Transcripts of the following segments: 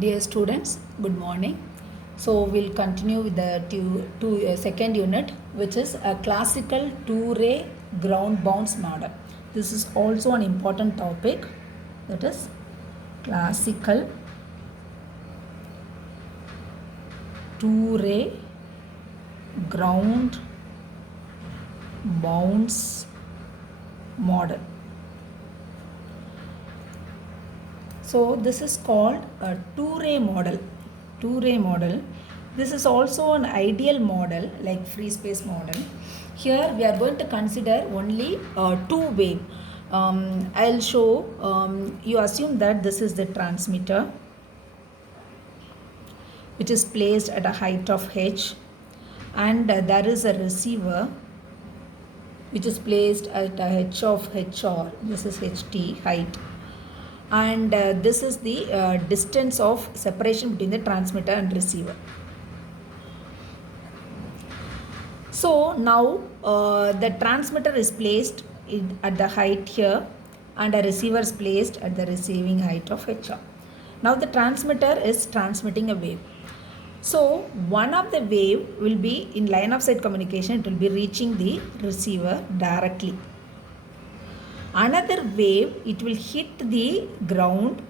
Dear students, good morning. So we'll continue with the second unit, which is a classical two-ray ground bounds model. This is also an important topic, that is classical two-ray ground bounds model. So this is called a two-ray model. Two-ray model. This is also an ideal model like free space model. Here we are going to consider only two wave. I'll show, you assume that this is the transmitter which is placed at a height of h, and there is a receiver which is placed at a h of hr. This is ht height. And this is the distance of separation between the transmitter and receiver. So now the transmitter is placed at the height here and a receiver is placed at the receiving height of HR. Now the transmitter is transmitting a wave. So one of the wave will be in line of sight communication, it will be reaching the receiver directly. Another wave, it will hit the ground.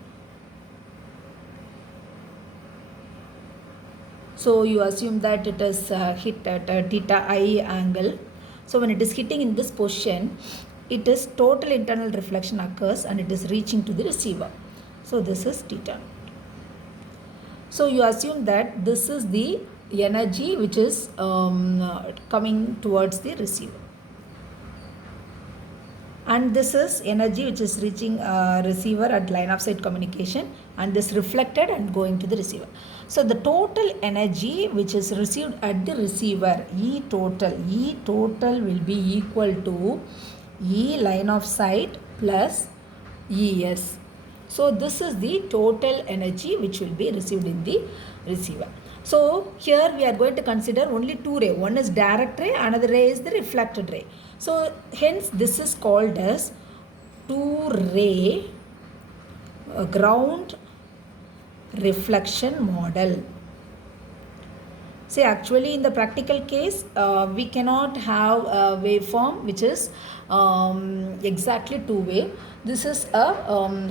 So you assume that it is hit at a theta I angle. So when it is hitting in this position, it is total internal reflection occurs and it is reaching to the receiver. So this is theta. So you assume that this is the energy which is coming towards the receiver. And this is energy which is reaching receiver at line of sight communication, and this reflected and going to the receiver. So the total energy which is received at the receiver, E total will be equal to E line of sight plus ES. So this is the total energy which will be received in the receiver. So here we are going to consider only two rays. One is direct ray, another ray is the reflected ray. So hence this is called as two-ray ground reflection model. See, actually in the practical case, we cannot have a waveform which is exactly two-way. This is a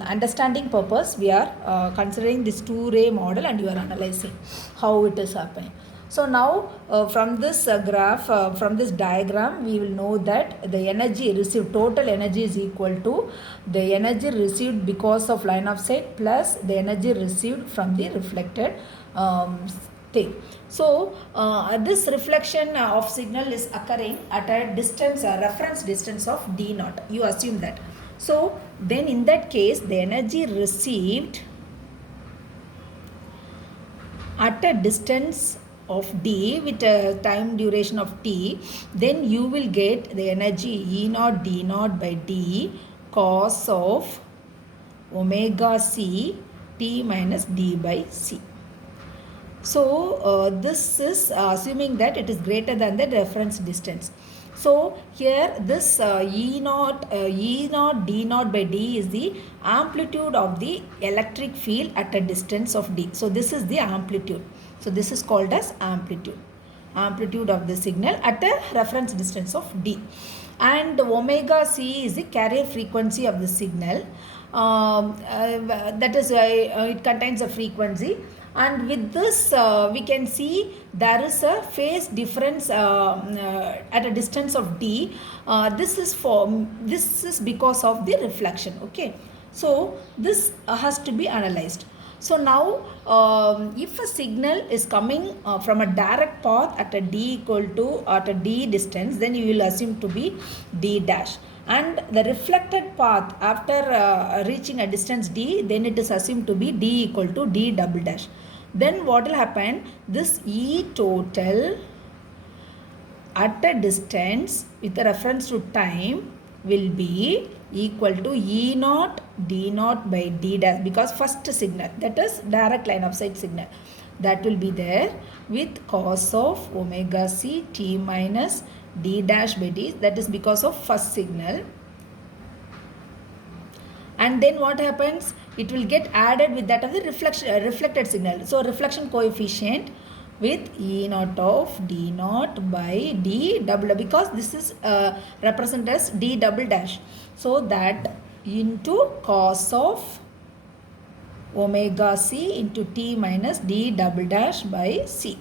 understanding purpose. We are considering this two-ray model and you are analyzing how it is happening. So now from this graph, from this diagram, we will know that the energy received, total energy is equal to the energy received because of line of sight plus the energy received from the reflected thing. So this reflection of signal is occurring at a distance, a reference distance of d naught. You assume that. So then in that case, the energy received at a distance of d with a time duration of t, then you will get the energy E naught d naught by d cos of omega c t minus d by c. So this is assuming that it is greater than the reference distance. So here this E naught d naught by d is the amplitude of the electric field at a distance of d. So this is the amplitude. So this is called as amplitude of the signal at a reference distance of d. And omega c is the carrier frequency of the signal. That is it contains a frequency. And with this we can see there is a phase difference at a distance of d. This is because of the reflection. Okay, so this has to be analyzed. So now if a signal is coming from a direct path at a d equal to at a d distance, then you will assume to be d dash. And the reflected path after reaching a distance d, then it is assumed to be d equal to d double dash. Then what will happen? This E total at a distance with a reference to time will be equal to E naught d naught by d dash, because first signal, that is direct line of sight signal, that will be there with cos of omega c t minus d dash by d, that is because of first signal. and then what happens, it will get added with that of the reflected signal. So reflection coefficient with E naught of D naught by D double, because this is represented as D double dash. So that into cos of omega C into T minus D double dash by C.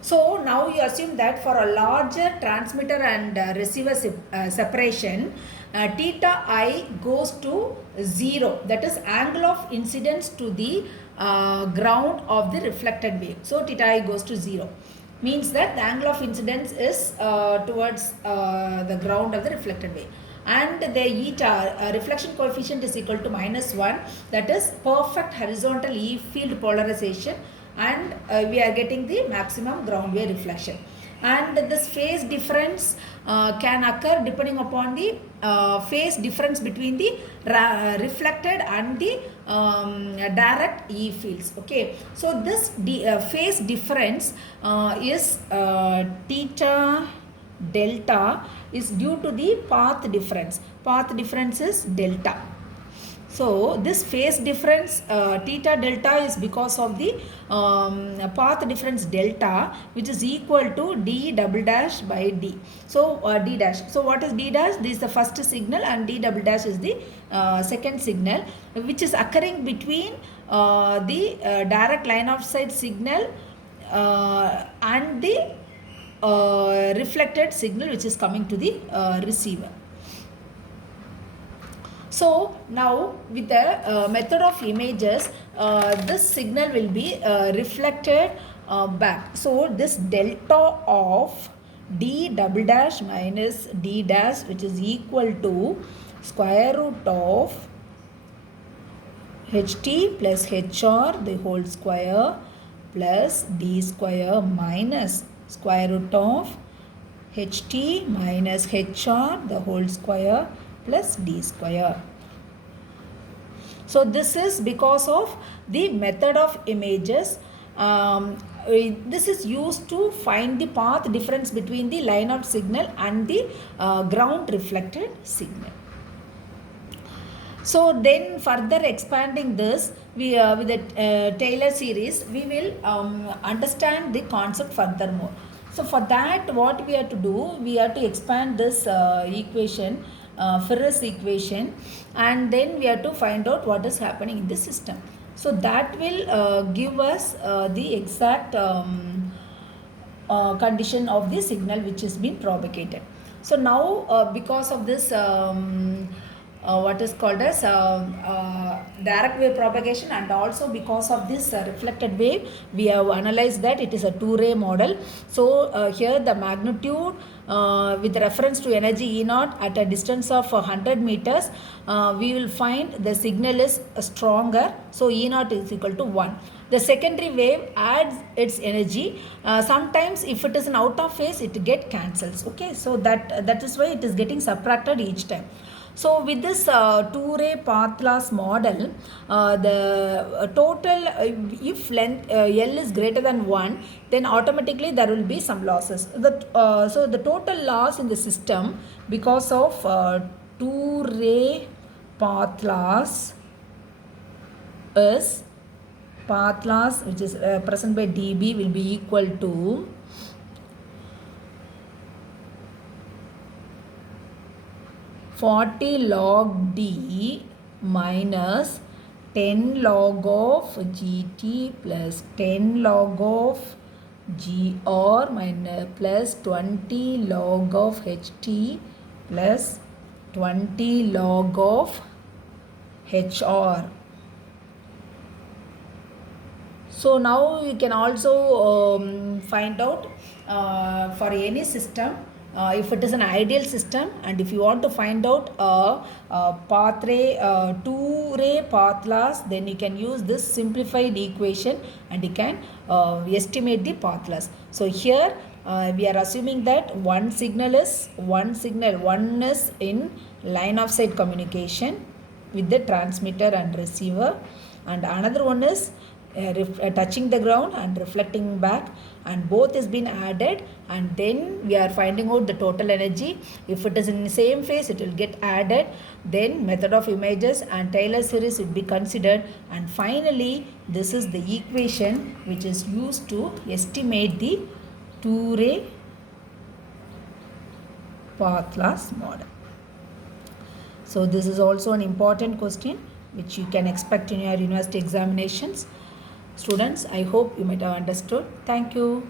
So now you assume that for a larger transmitter and receiver separation, theta I goes to 0. That is angle of incidence to the ground of the reflected wave. So theta I goes to 0. Means that the angle of incidence is towards the ground of the reflected wave. And the eta reflection coefficient is equal to -1. That is perfect horizontal E field polarization, and we are getting the maximum ground wave reflection. And this phase difference can occur depending upon the phase difference between the reflected and the direct E fields. Okay, so this phase difference is theta delta is due to the path difference. Path difference is delta. So this phase difference theta delta is because of the path difference delta, which is equal to D double dash by D. So D dash. So what is D dash? This is the first signal, and D double dash is the second signal, which is occurring between the direct line of sight signal and the reflected signal which is coming to the receiver. So now with the method of images, this signal will be reflected back. So this delta of D double dash minus D dash, which is equal to square root of HT plus HR the whole square plus D square minus square root of HT minus HR the whole square plus D square. So this is because of the method of images. This is used to find the path difference between the line of signal and the ground reflected signal. So then further expanding this, we with the Taylor series, we will understand the concept furthermore. So for that, what we have to do, we have to expand this equation, Ferris equation, and then we have to find out what is happening in the system. So that will give us the exact condition of the signal which has been propagated. So now because of this what is called as direct wave propagation, and also because of this reflected wave, we have analyzed that it is a two-ray model. So here the magnitude with reference to energy E naught at a distance of 100 meters, we will find the signal is stronger. So E naught is equal to 1. The secondary wave adds its energy. Sometimes if it is an out of phase, it get cancels. Okay, so that is why it is getting subtracted each time. So with this two-ray path loss model, the total, if length L is greater than 1, then automatically there will be some losses. So the total loss in the system because of two-ray path loss is path loss, which is present by dB, will be equal to 40 log D minus 10 log of GT plus 10 log of GR minus plus 20 log of HT plus 20 log of HR. So now you can also find out for any system, if it is an ideal system, and if you want to find out two-ray path loss, then you can use this simplified equation and you can estimate the path loss. So here we are assuming that one is in line of sight communication with the transmitter and receiver, and another one is touching the ground and reflecting back, and both is been added, and then we are finding out the total energy. If it is in the same phase, it will get added, then method of images and Taylor series would be considered, and finally this is the equation which is used to estimate the two-ray path loss model. So this is also an important question which you can expect in your university examinations. Students, I hope you might have understood. Thank you.